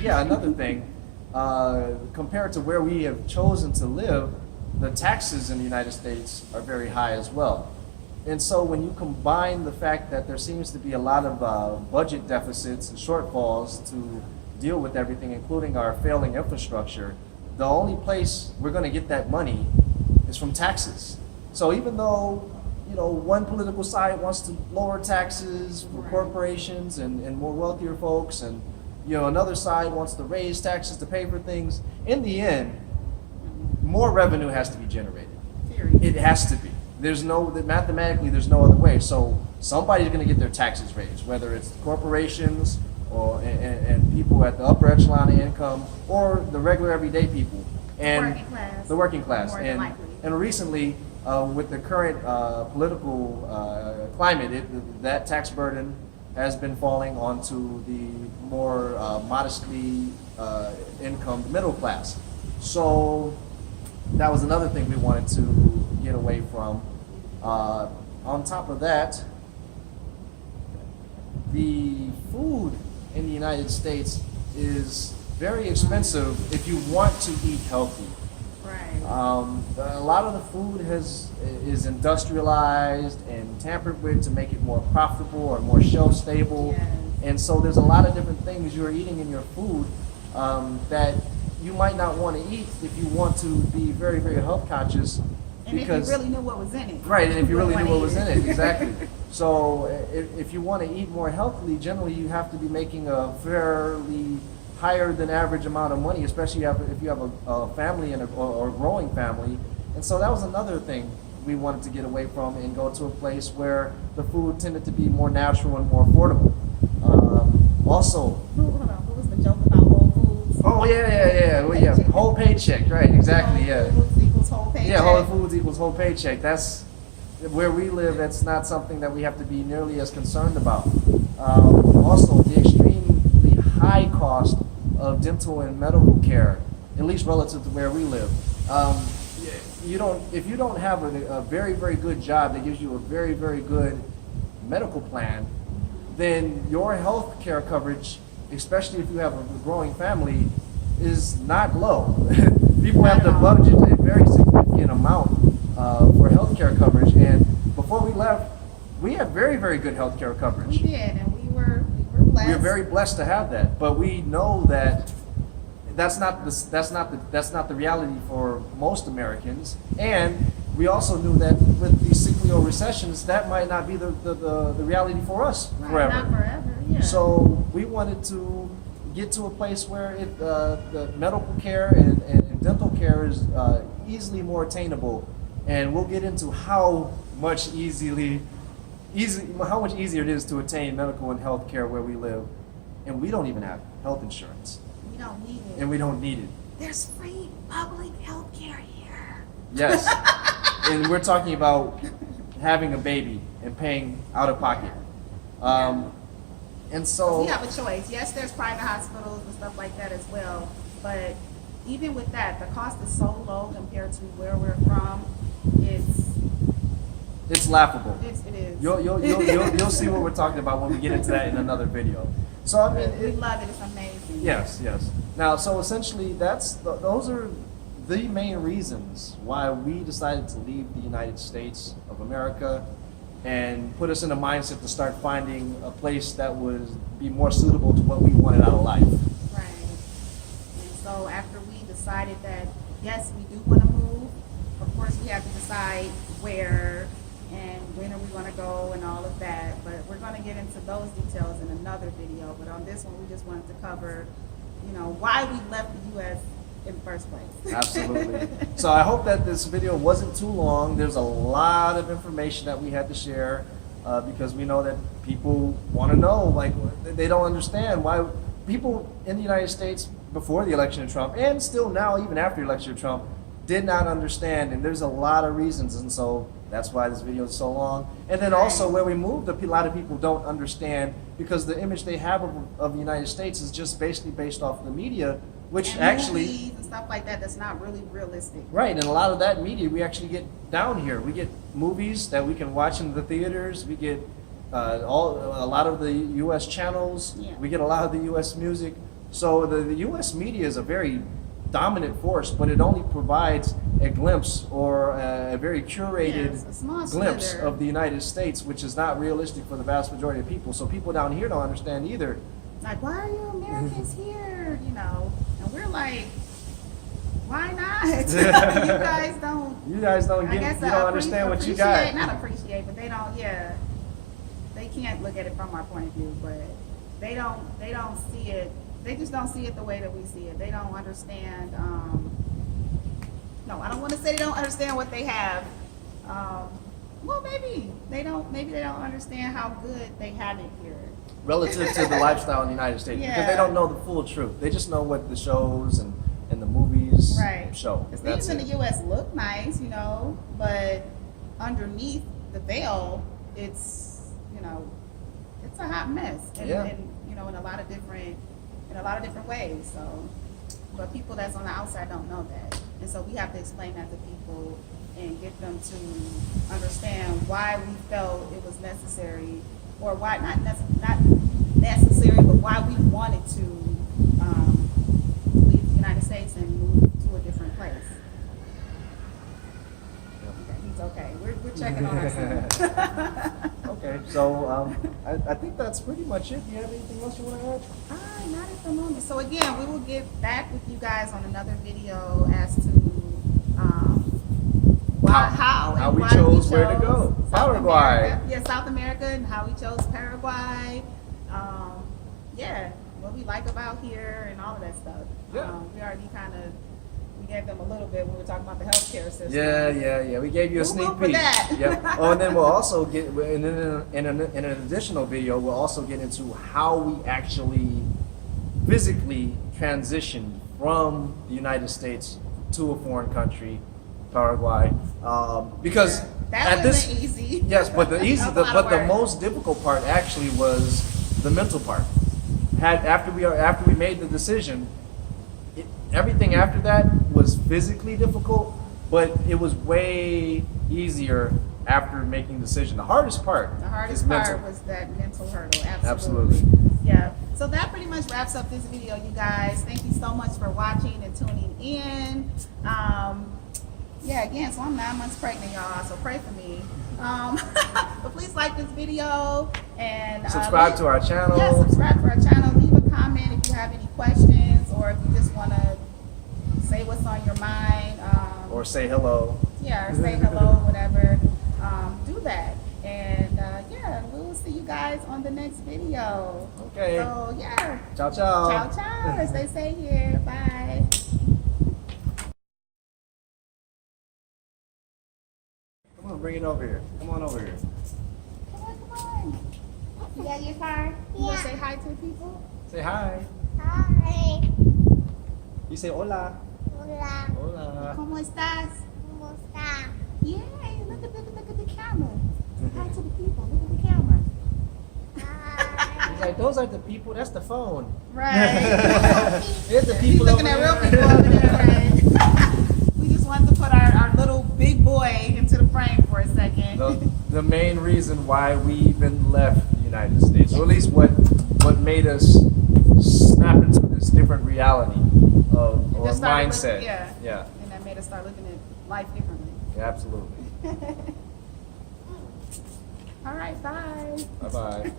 yeah, another thing, compared to where we have chosen to live, the taxes in the United States are very high as well. And so when you combine the fact that there seems to be a lot of budget deficits and shortfalls to deal with everything, including our failing infrastructure, the only place we're going to get that money is from taxes. So even though, you know, one political side wants to lower taxes for corporations and more wealthier folks, and, you know, another side wants to raise taxes to pay for things, in the end, more revenue has to be generated. It has to be. Mathematically, there's no other way. So somebody's going to get their taxes raised, whether it's corporations or and people at the upper echelon of income, or the regular everyday people, and the working class. And recently, with the current political climate, that tax burden has been falling onto the more modestly income middle class. So that was another thing we wanted to get away from. On top of that, the food in the United States is very expensive if you want to eat healthy. Right. A lot of the food is industrialized and tampered with to make it more profitable or more shelf stable. Yes. And so there's a lot of different things you're eating in your food that you might not want to eat if you want to be very, very health conscious. And Because, if you really knew what was in it. right, and if you really knew what was in it, it. exactly. So if you want to eat more healthily, generally you have to be making a fairly higher than average amount of money, especially if you have a family or a growing family. And so that was another thing we wanted to get away from and go to a place where the food tended to be more natural and more affordable. Also, Hold on, what was the joke about Whole Foods? oh yeah. Well, yeah, whole paycheck, right? Exactly, yeah. Whole Foods equals whole paycheck. Yeah, Whole Foods equals whole paycheck. That's where we live. That's not something that we have to be nearly as concerned about. Also, the extremely high cost of dental and medical care, at least relative to where we live. If you don't have a very, very good job that gives you a very, very good medical plan, then your health care coverage, especially if you have a growing family, is not low. People have to budget a very significant amount for health care coverage. And before we left, we had very, very good health care coverage. We did, and we were blessed. We are very blessed to have that, but we know that that's not the reality for most Americans. And we also knew that with these cyclical recessions, that might not be the reality for us forever. Not forever, yeah. So we wanted to get to a place where the medical care and dental care is easily more attainable, and we'll get into how much easier it is to attain medical and health care where we live, and we don't even have health insurance. We don't need it. And we don't need it. There's free public health care here. Yes. And we're talking about having a baby and paying out of pocket. And so we have a choice. Yes, there's private hospitals and stuff like that as well, but even with that, the cost is so low compared to where we're from. it's laughable. It is. You'll see what we're talking about when we get into that in another video. So I mean, we love it. It's amazing. Yes. Now, so essentially, those are the main reasons why we decided to leave the United States of America and put us in a mindset to start finding a place that would be more suitable to what we wanted out of life. Right. And so after we decided that, yes, we do want to move, of course we have to decide where and when are we going to go and all of that. But we're going to get into those details in another video. But on this one, we just wanted to cover, why we left the U.S. in the first place. Absolutely. So I hope that this video wasn't too long. There's a lot of information that we had to share because we know that people want to know, like, they don't understand why people in the United States before the election of Trump and still now, even after the election of Trump, did not understand. And there's a lot of reasons. And so that's why this video is so long. And then also where we moved, a lot of people don't understand because the image they have of the United States is just basically based off of the media, which and actually movies and stuff like that, that's not really realistic. Right, and a lot of that media we actually get down here. We get movies that we can watch in the theaters. We get a lot of the U.S. channels. Yeah. We get a lot of the U.S. music. So the U.S. media is a very dominant force, but it only provides a glimpse or a very curated Yes, a small glimpse slither. of the United States, which is not realistic for the vast majority of people. So people down here don't understand either. Like, why are you Americans here? You know, and we're like, why not? You guys don't You get, don't understand what you got. Not appreciate, but they don't. Yeah, they can't look at it from our point of view, but they don't see it. They just don't see it the way that we see it. They don't understand. No, I don't want to say they don't understand what they have. Well, maybe they don't. Maybe they don't understand how good they have it here. Relative to the lifestyle in the United States, because they Yeah. don't know the full truth. They just know what the shows and the movies Right. show. Because That's things in it. the U.S. look nice, you know, but underneath the veil, it's, you know, it's a hot mess, and, Yeah. and you know, in a lot of different ways. So, but people that's on the outside don't know that, and so we have to explain that to people and get them to understand why we felt it was necessary, or why not necessary, but why we wanted to leave the United States and move to a different place. Okay, he's okay. We're checking on our son. Okay, so I think that's pretty much it. Do you have anything else you want to add? Not at the moment. So again, we will get back with you guys on another video as to How we why chose where to go. South Paraguay. America. Yeah, South America, and how we chose Paraguay. Yeah, what we like about here and all of that stuff. Yeah. We already we gave them a little bit when we were talking about the healthcare system. Yeah. We gave you a We'll sneak move for peek. that. Yeah. Oh, and then we'll also get, and then in an additional video, we'll also get into how we actually physically transitioned from the United States to a foreign country, Paraguay, because That at wasn't this, easy. yes, but the easy, That was a lot of but the work. most difficult part actually was the mental part. After we made the decision, everything after that was physically difficult, but it was way easier after making the decision. The hardest part The is hardest mental. part was that mental hurdle. Absolutely. Yeah. So that pretty much wraps up this video, you guys. Thank you so much for watching and tuning in. Yeah, again, so I'm 9 months pregnant, y'all, so pray for me. But please like this video and Subscribe to our channel. Yeah, subscribe to our channel. Leave a comment if you have any questions, or if you just want to say what's on your mind. Or say hello. Yeah, or say hello, whatever. Do that. And yeah, we'll see you guys on the next video. Okay. So yeah. Ciao, ciao. Ciao, ciao, as they say here. Bye. Come on, bring it over here. Come on over here. Come on. You got your card? You want to say hi to people? Say hi. Hi. You say hola. Hola. Hola. ¿Cómo estás? ¿Cómo está? Yay, look at the camera. Say hi to the people. Look at the camera. Hi. He's like, those are the people. That's the phone. Right. Here's the He's people looking over at there. real people over there, right? We just wanted to put our little big boy into the frame for a second. The main reason why we even left the United States, or at least what made us snap into this different reality or Just started mindset. looking- yeah. Yeah. And that made us start looking at life differently. Yeah, absolutely. All right, bye. Bye bye.